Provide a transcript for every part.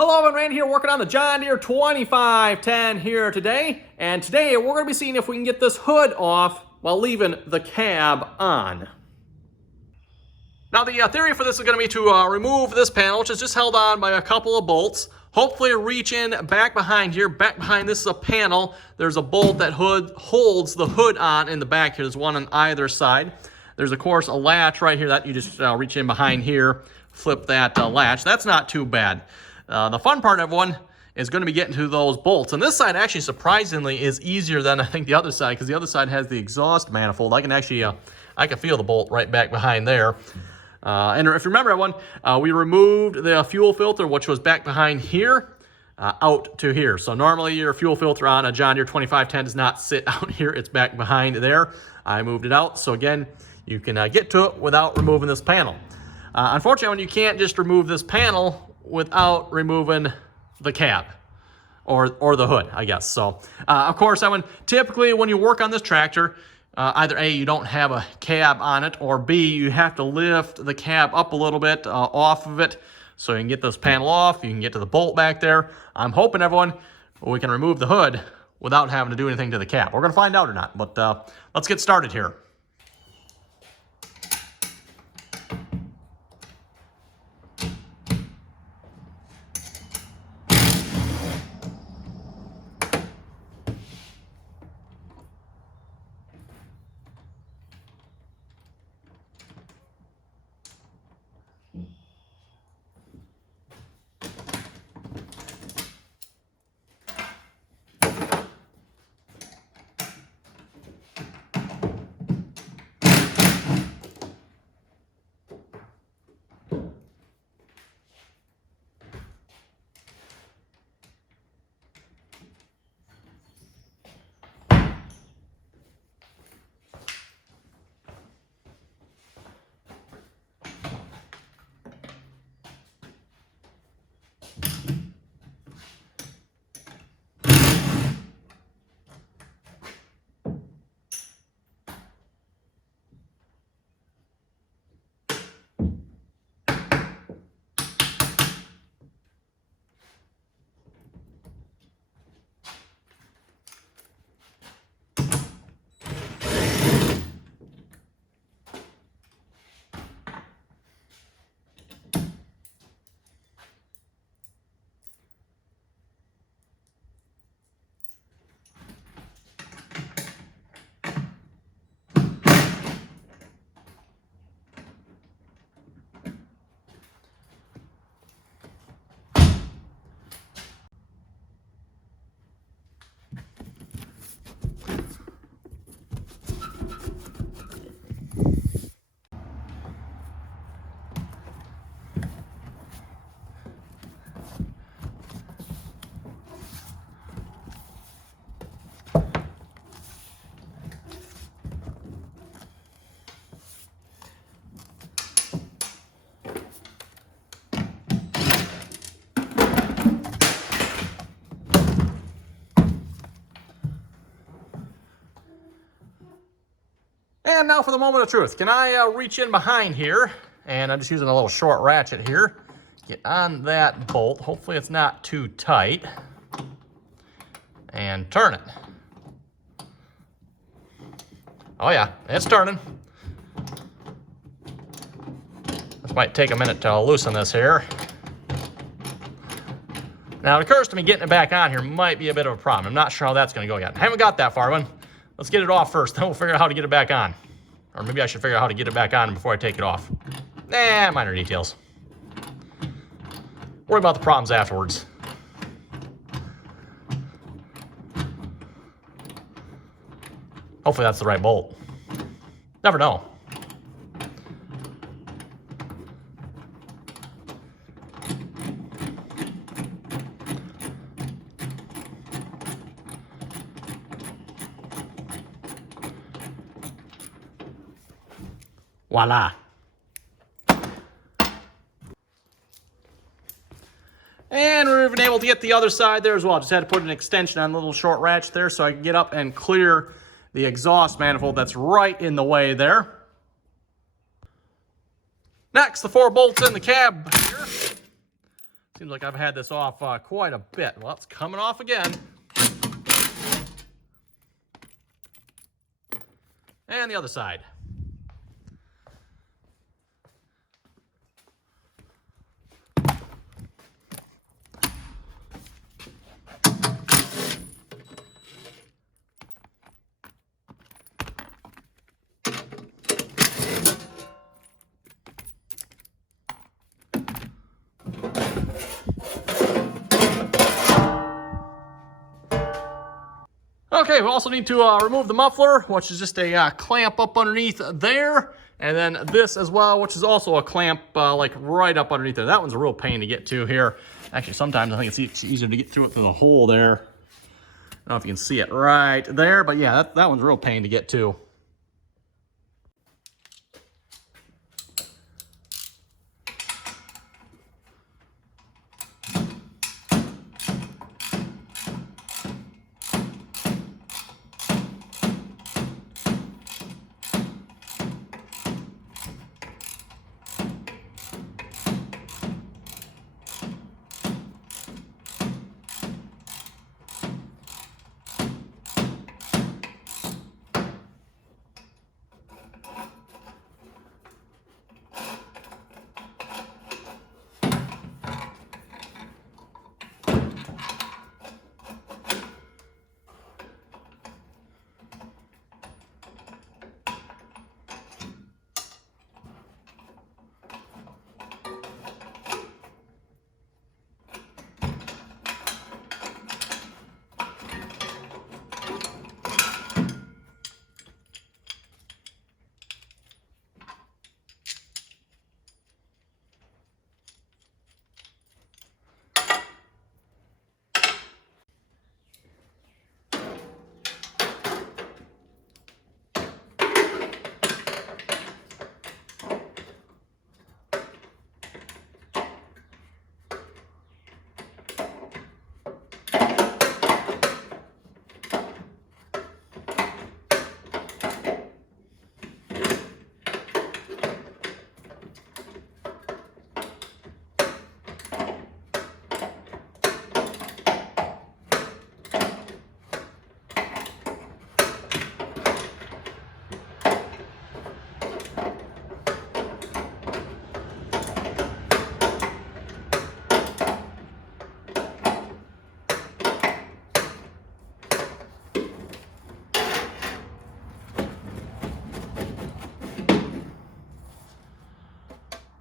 Hello, I'm Randy here working on the John Deere 2510 here today. And today we're going to be seeing if we can get this hood off while leaving the cab on. Now the theory for this is going to be to remove this panel, which is just held on by a couple of bolts. Hopefully reach in back behind here. Back behind this is a panel. There's a bolt that holds the hood on in the back here. There's one on either side. There's of course a latch right here that you just reach in behind here, flip that latch. That's not too bad. The fun part, everyone, is going to be getting to those bolts. And this side actually, surprisingly, is easier than I think the other side, because the other side has the exhaust manifold. I can actually, I can feel the bolt right back behind there. And if you remember, everyone, we removed the fuel filter, which was back behind here, out to here. So normally your fuel filter on a John Deere 2510 does not sit out here. It's back behind there. I moved it out. So again, you can get to it without removing this panel. Unfortunately, you can't just remove this panel without removing the cab or the hood, I guess. So, of course, typically when you work on this tractor, either A, you don't have a cab on it, or B, you have to lift the cab up a little bit off of it so you can get this panel off, you can get to the bolt back there. I'm hoping, everyone, we can remove the hood without having to do anything to the cab. We're going to find out or not, but let's get started here. And now for the moment of truth. Can I reach in behind here, and I'm just using a little short ratchet here, get on that bolt, hopefully it's not too tight, and turn it. Oh yeah, it's turning. This might take a minute to loosen this here. Now it occurs to me getting it back on here might be a bit of a problem. I'm not sure how that's going to go yet. I haven't got that far, Let's get it off first, then we'll figure out how to get it back on. Or maybe I should figure out how to get it back on before I take it off. Nah, minor details. Worry about the problems afterwards. Hopefully that's the right bolt. Never know. Voila. And we're even able to get the other side there as well. Just had to put an extension on the little short ratchet there so I can get up and clear the exhaust manifold that's right in the way there. Next, the 4 bolts in the cab here. Seems like I've had this off quite a bit. Well, it's coming off again. And the other side. Okay, we also need to remove the muffler, which is just a clamp up underneath there. And then this as well, which is also a clamp like right up underneath there. That one's a real pain to get to here. Actually, sometimes I think it's easier to get through it through the hole there. I don't know if you can see it right there, but yeah, that one's a real pain to get to.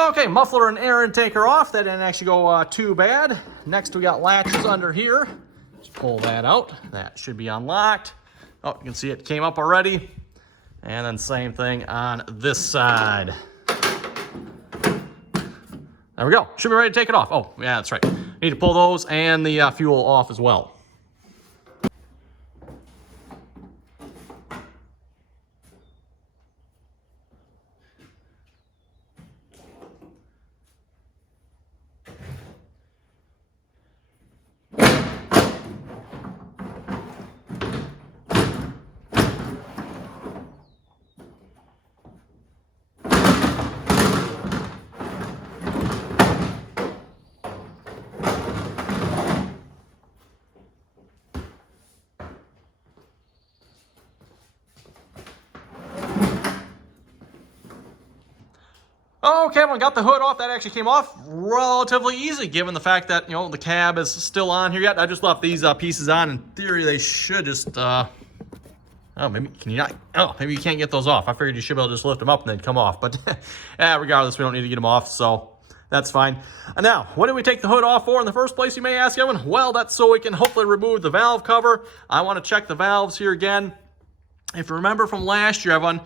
Okay, muffler and air intake are off. That didn't actually go too bad. Next, we got latches under here. Just pull that out. That should be unlocked. Oh, you can see it came up already. And then same thing on this side. There we go. Should be ready to take it off. Oh, yeah, that's right. Need to pull those and the fuel off as well. Okay, when I got the hood off, that actually came off relatively easy, given the fact that, you know, the cab is still on here yet. I just left these pieces on. In theory, they should just, oh, maybe, can you not? Oh, maybe you can't get those off. I figured you should be able to just lift them up and they'd come off. But regardless, we don't need to get them off, so that's fine. Now, what did we take the hood off for in the first place, you may ask, Evan? Well, that's so we can hopefully remove the valve cover. I want to check the valves here again. If you remember from last year, Evan,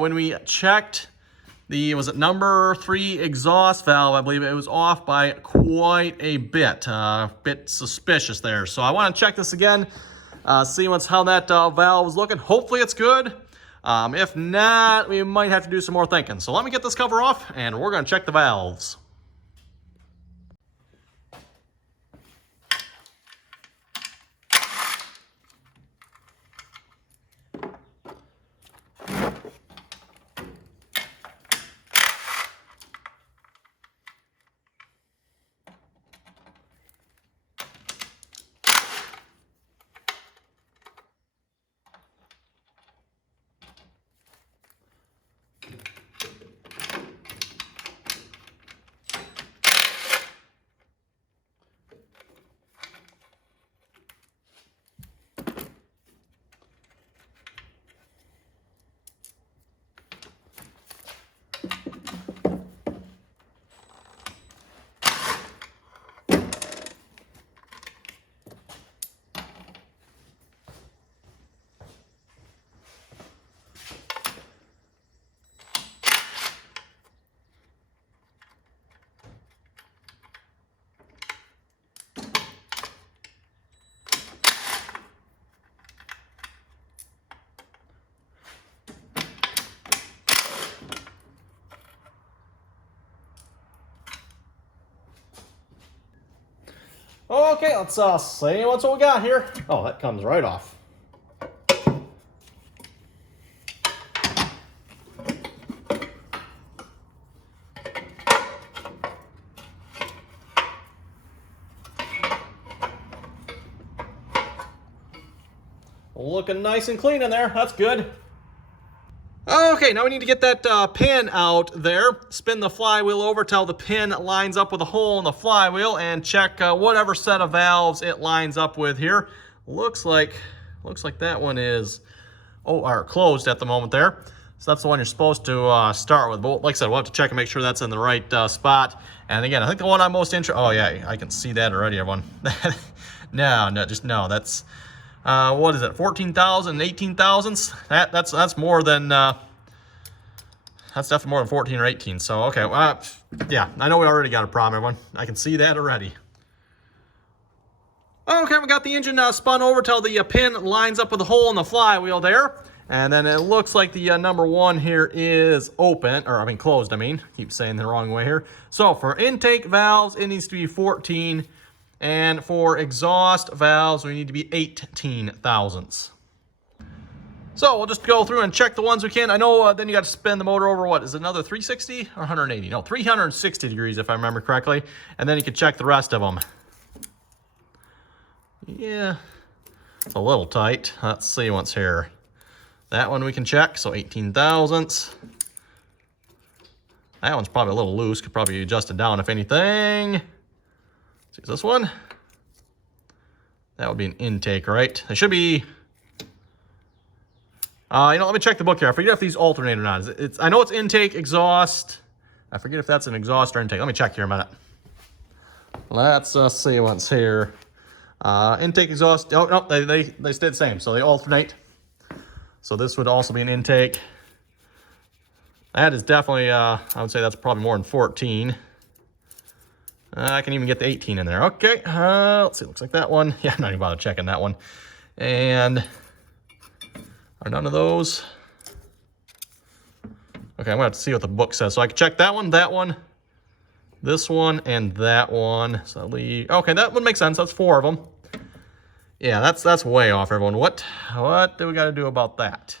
when we checked was it number 3 exhaust valve, I believe it was off by quite a bit suspicious there. So I want to check this again, see how that valve is looking. Hopefully it's good. If not, we might have to do some more thinking. So let me get this cover off and we're going to check the valves. Okay, let's see what we got here. Oh, that comes right off. Looking nice and clean in there. That's good. Okay, now we need to get that pin out there. Spin the flywheel over till the pin lines up with a hole in the flywheel, and check whatever set of valves it lines up with here. Looks like that one is closed at the moment there. So that's the one you're supposed to start with. But like I said, we'll have to check and make sure that's in the right spot. And again, I think the one I'm most interested. Oh yeah, I can see that already, everyone. No, that's. What is it? 14,000, 18 thousandths? That's more than that's definitely more than 14 or 18. So okay, yeah, I know we already got a problem, everyone. I can see that already. Okay, we got the engine spun over till the pin lines up with the hole in the flywheel there, and then it looks like the number one here is open, or I mean closed. Keep saying the wrong way here. So for intake valves, it needs to be 14. And for exhaust valves, we need to be 18 thousandths. So we'll just go through and check the ones we can. I know then you got to spin the motor over, what, is it another 360 or 180? No, 360 degrees if I remember correctly. And then you can check the rest of them. Yeah, it's a little tight. Let's see what's here. That one we can check, so 18 thousandths. That one's probably a little loose, could probably be adjusted down if anything. See, is this one? That would be an intake, right? They should be. Let me check the book here. I forget if these alternate or not. I know it's intake, exhaust. I forget if that's an exhaust or intake. Let me check here a minute. Let's see what's here. Intake, exhaust. Oh no, they stay the same, so they alternate. So this would also be an intake. That is definitely. I would say that's probably more than 14. I can even get the 18 in there. Okay, let's see. Looks like that one. Yeah, I'm not even bothered checking that one. And are none of those? Okay, I'm gonna have to see what the book says. So I can check that one, this one, and that one. So I'll leave. Okay, that would make sense. That's 4 of them. Yeah, that's way off, everyone. What do we got to do about that?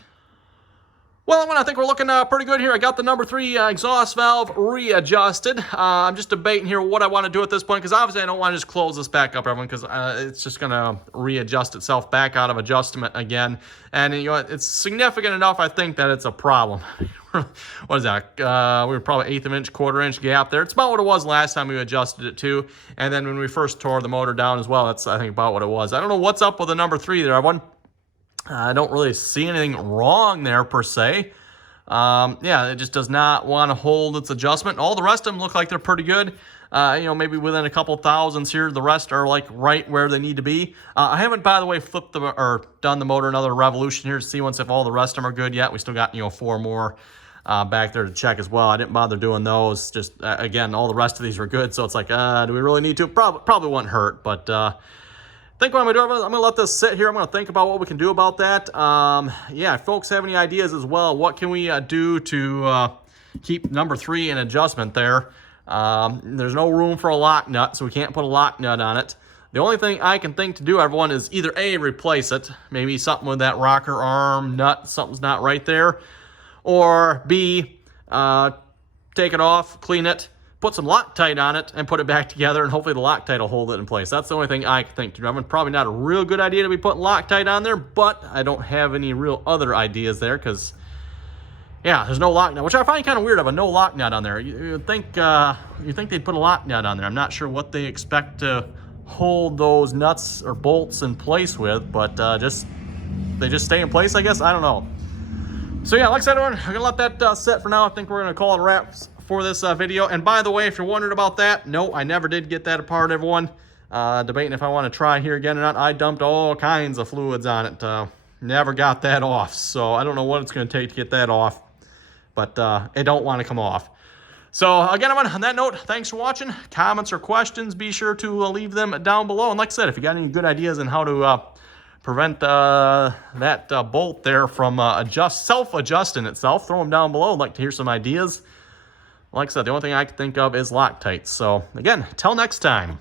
Well, I think we're looking pretty good here. I got the number 3 exhaust valve readjusted. I'm just debating here what I want to do at this point, because obviously I don't want to just close this back up, everyone, because it's just going to readjust itself back out of adjustment again. And it's significant enough, I think, that it's a problem. What is that? We were probably 1/8 inch, 1/4 inch gap there. It's about what it was last time we adjusted it to. And then when we first tore the motor down as well, that's, I think, about what it was. I don't know what's up with the number 3 there, everyone. I don't really see anything wrong there per se. Yeah, it just does not want to hold its adjustment. All the rest of them look like they're pretty good. Maybe within a couple thousandths here. The rest are like right where they need to be. I haven't, by the way, flipped or done the motor another revolution here to see if all the rest of them are good yet. We still got 4 more back there to check as well. I didn't bother doing those. Just again, all the rest of these were good. So it's like, do we really need to? Probably wouldn't hurt, but. I think what I'm going to do, I'm going to let this sit here. I'm going to think about what we can do about that. Yeah, if folks have any ideas as well, what can we do to keep number 3 in adjustment there? There's no room for a lock nut, so we can't put a lock nut on it. The only thing I can think to do, everyone, is either A, replace it. Maybe something with that rocker arm nut, something's not right there. Or B, take it off, clean it, put some Loctite on it, and put it back together, and hopefully the Loctite will hold it in place. That's the only thing I can think to do. Probably not a real good idea to be putting Loctite on there, but I don't have any real other ideas there, because, yeah, there's no lock nut, which I find kind of weird of a no lock nut on there. You'd think they'd put a lock nut on there. I'm not sure what they expect to hold those nuts or bolts in place with, but they just stay in place, I guess. I don't know. So yeah, like I said, I'm gonna let that set for now. I think we're gonna call it wraps for this video. And by the way, if you're wondering about that, no, I never did get that apart, everyone. Debating if I want to try here again or not. I dumped all kinds of fluids on it. Never got that off. So I don't know what it's going to take to get that off. But it don't want to come off. So again, on that note, thanks for watching. Comments or questions, be sure to leave them down below. And like I said, if you got any good ideas on how to prevent that bolt there from self-adjusting itself, throw them down below. I'd like to hear some ideas. Like I said, the only thing I can think of is Loctite. So again, till next time.